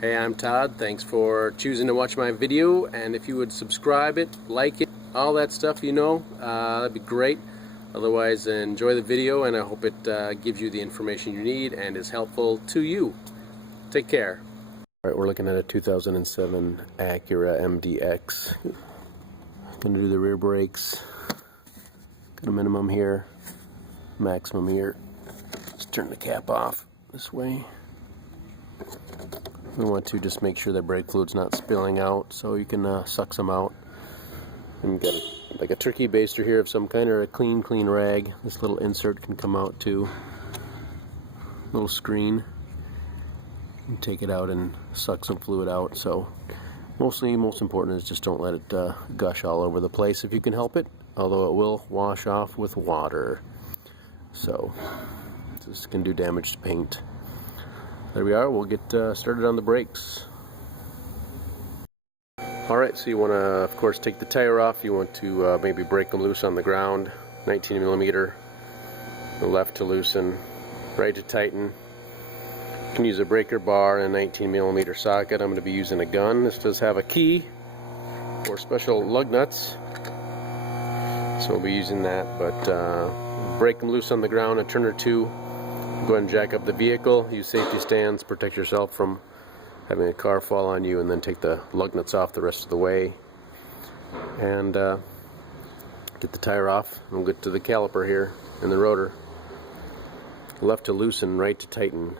Hey, I'm Todd. Thanks for choosing to watch my video, and if you would subscribe it, like it, all that stuff, that'd be great. Otherwise, enjoy the video, and I hope it gives you the information you need and is helpful to you. Take care. Alright, we're looking at a 2007 Acura RDX. Gonna do the rear brakes. Got a minimum here, maximum here. Let's turn the cap off this way. We want to just make sure that brake fluid's not spilling out, so you can suck some out. And get like a turkey baster here of some kind, or a clean rag. This little insert can come out too. Little screen. You can take it out and suck some fluid out. So most important is just don't let it gush all over the place if you can help it, although it will wash off with water. So this can do damage to paint. There we are. We'll get started on the brakes. Alright, so you want to, of course, take the tire off. You want to maybe break them loose on the ground. 19mm. The left to loosen, right to tighten. You can use a breaker bar and a 19mm socket. I'm going to be using a gun. This does have a key for special lug nuts, so we'll be using that. But break them loose on the ground, a turn or two. Go ahead and jack up the vehicle, use safety stands, protect yourself from having a car fall on you, and then take the lug nuts off the rest of the way. And get the tire off, and we'll get to the caliper here and the rotor. Left to loosen, right to tighten.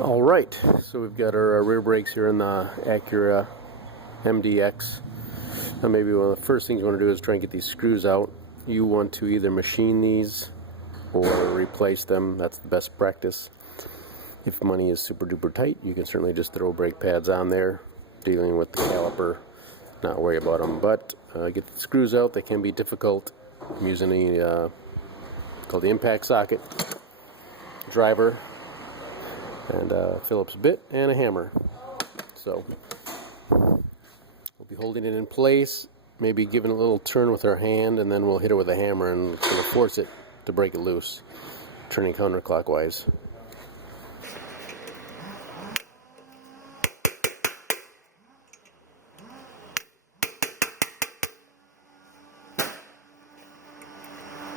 Alright, so we've got our rear brakes here in the Acura RDX. Now maybe one of the first things you want to do is try and get these screws out. You want to either machine these or replace them. That's the best practice. If money is super duper tight, you can certainly just throw brake pads on there, dealing with the caliper, not worry about them. But get the screws out. They can be difficult. I'm using a called the impact socket, driver, and a Phillips bit and a hammer. So we'll be holding it in place, maybe giving it a little turn with our hand, and then we'll hit it with a hammer and sort of force it to break it loose, turning counterclockwise.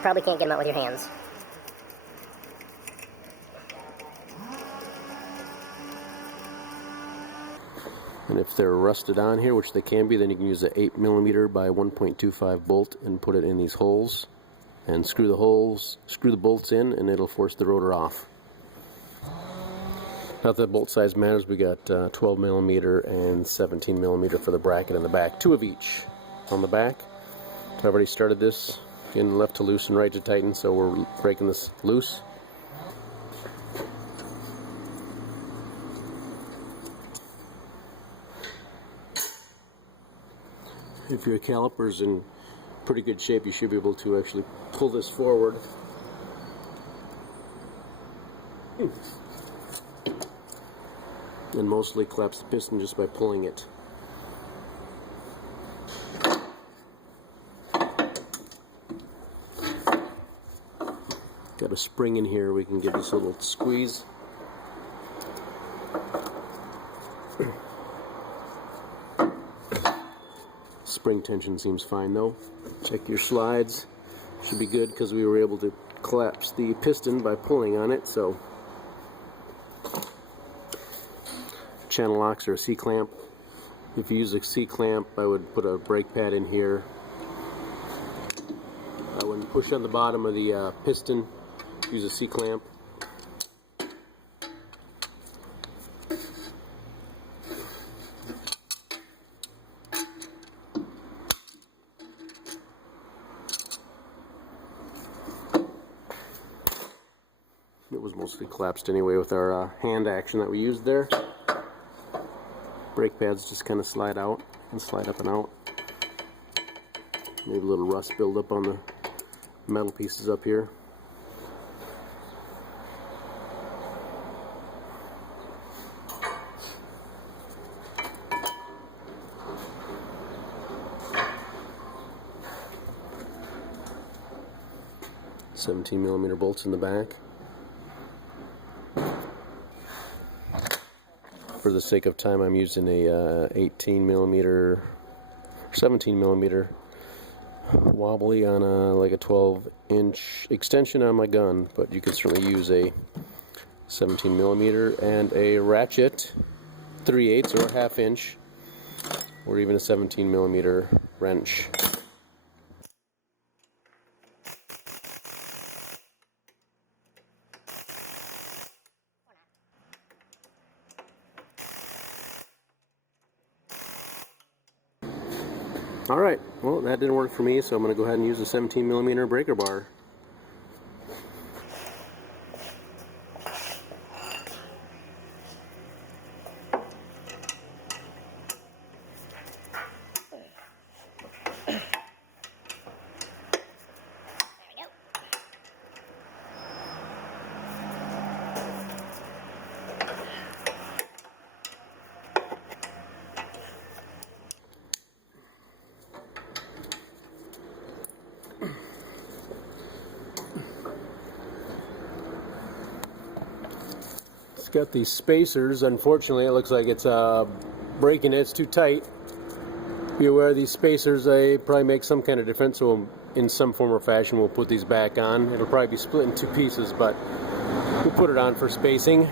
Probably can't get them out with your hands. And if they're rusted on here, which they can be, then you can use a 8mm by 1.25 bolt and put it in these holes. And screw the bolts in, and it'll force the rotor off. Not that bolt size matters. We got 12mm and 17mm for the bracket in the back, 2 of each on the back. I've already started this. Again, left to loosen, right to tighten, so we're breaking this loose. If your caliper's in pretty good shape, you should be able to actually pull this forward. And mostly collapse the piston just by pulling it. Got a spring in here, we can give this a little squeeze. Spring tension seems fine though. Check your slides. Should be good because we were able to collapse the piston by pulling on it. So channel locks or a C-clamp. If you use a C-clamp, I would put a brake pad in here. I wouldn't push on the bottom of the piston. Use a C-clamp. It was mostly collapsed anyway with our hand action that we used there. Brake pads just kind of slide out and slide up and out. Maybe a little rust buildup on the metal pieces up here. $17mm bolts in the back. for the sake of time, I'm using a 18 millimeter, 17 millimeter wobbly on like a 12-inch extension on my gun, but you can certainly use a 17 millimeter and a ratchet 3/8 or a ½ inch, or even a 17 millimeter wrench. Alright, well that didn't work for me, so I'm going to go ahead and use a 17 millimeter breaker bar. It's got these spacers. Unfortunately, it looks like it's breaking it. It's too tight. Be aware of these spacers. They probably make some kind of difference, so in some form or fashion we'll put these back on. It'll probably be split in two pieces, but we'll put it on for spacing.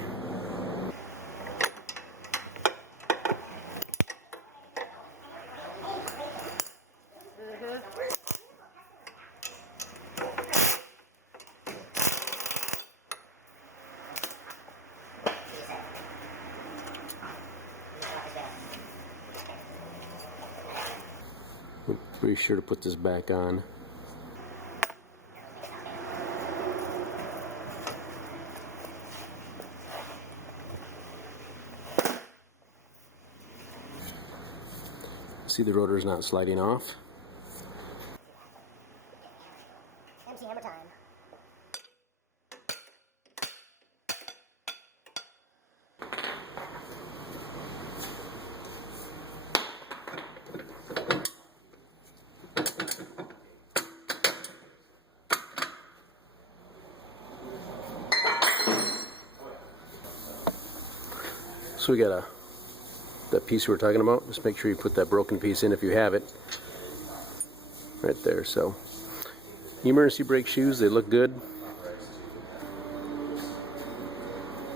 I'm pretty sure to put this back on. See, the rotor is not sliding off. MC hammer time. So we got that piece we were talking about. Just make sure you put that broken piece in if you have it. Right there. So emergency brake shoes, they look good.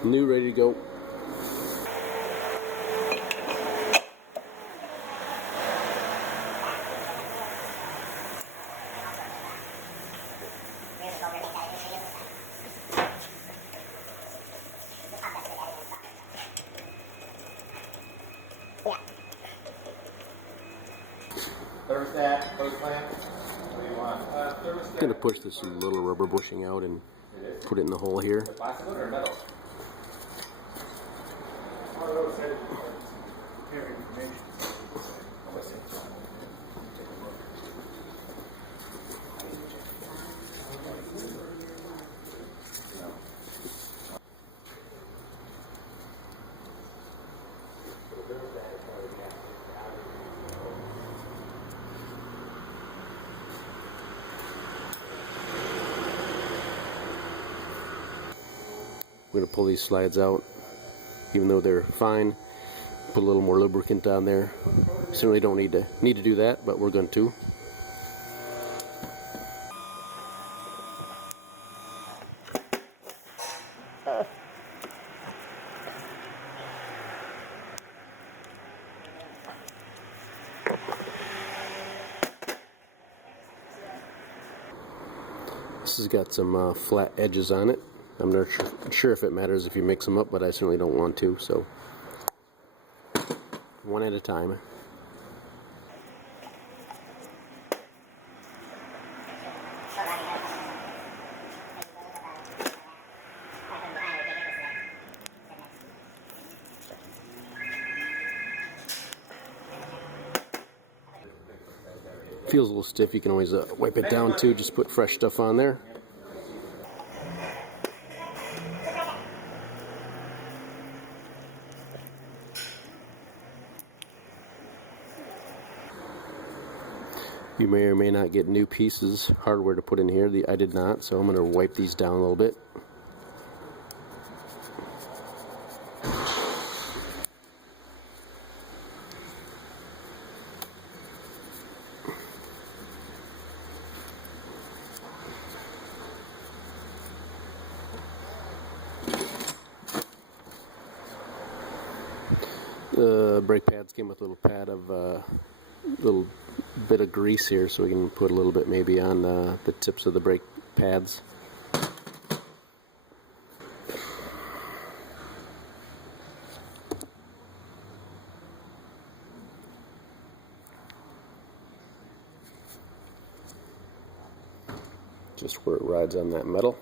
New, ready to go. Thermostat, hose clamp. What do you want? Thermostat. I'm going to push this little rubber bushing out and put it in the hole here. Plastic or metal? I'm going to pull these slides out, even though they're fine. Put a little more lubricant on there. Certainly don't need to do that, but we're going to. This has got some flat edges on it. I'm not sure if it matters if you mix them up, but I certainly don't want to, so one at a time. Feels a little stiff. You can always wipe it down too. Just put fresh stuff on there. You may or may not get new pieces, hardware to put in here. I did not, so I'm going to wipe these down a little bit. The brake pads came with a little pad of little bit of grease here, so we can put a little bit maybe on the tips of the brake pads. Just where it rides on that metal.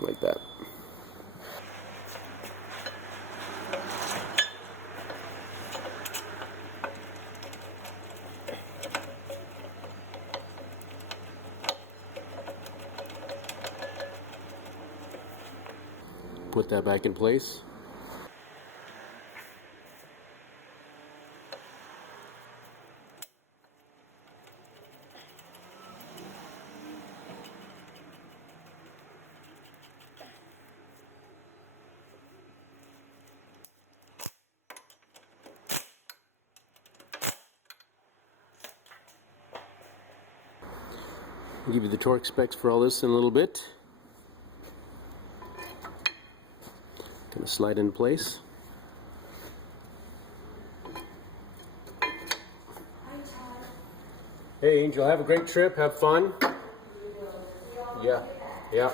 Like that. Put that back in place. I'll give you the torque specs for all this in a little bit. Gonna slide in place. Hey Angel, have a great trip, have fun. Yeah, yeah.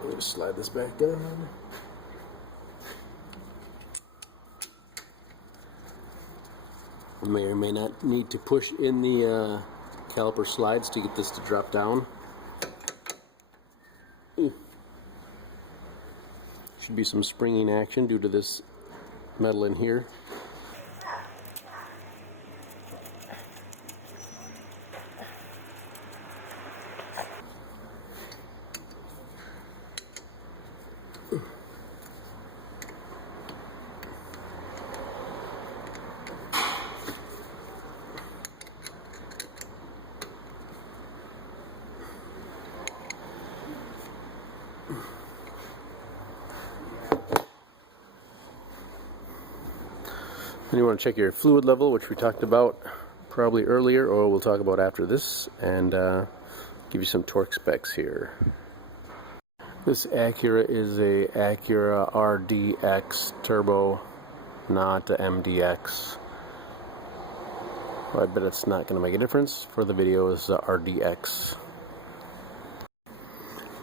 Let me just slide this back down. You may or may not need to push in the caliper slides to get this to drop down. Should be some springing action due to this metal in here. And you want to check your fluid level, which we talked about probably earlier, or we'll talk about after this, and give you some torque specs here. This Acura is a Acura RDX Turbo, not a MDX. Well, I bet it's not going to make a difference. For the video, is the RDX.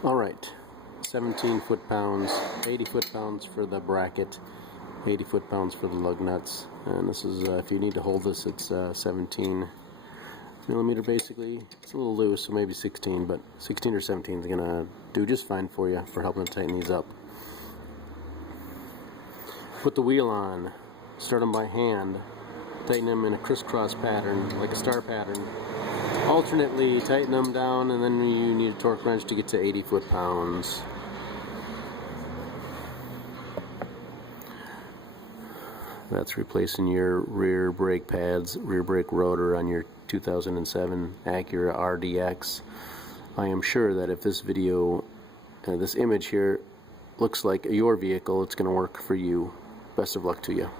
Alright, 17 foot-pounds, 80 foot-pounds for the bracket, 80 foot-pounds for the lug nuts, and this is, if you need to hold this, it's 17 millimeter basically. It's a little loose, so maybe 16, but 16 or 17 is gonna do just fine for you for helping to tighten these up. Put the wheel on, start them by hand, tighten them in a crisscross pattern, like a star pattern. Alternately tighten them down, and then you need a torque wrench to get to 80 foot-pounds. That's replacing your rear brake pads, rear brake rotor on your 2007 Acura RDX. I am sure that if this video, this image here, looks like your vehicle, it's going to work for you. Best of luck to you.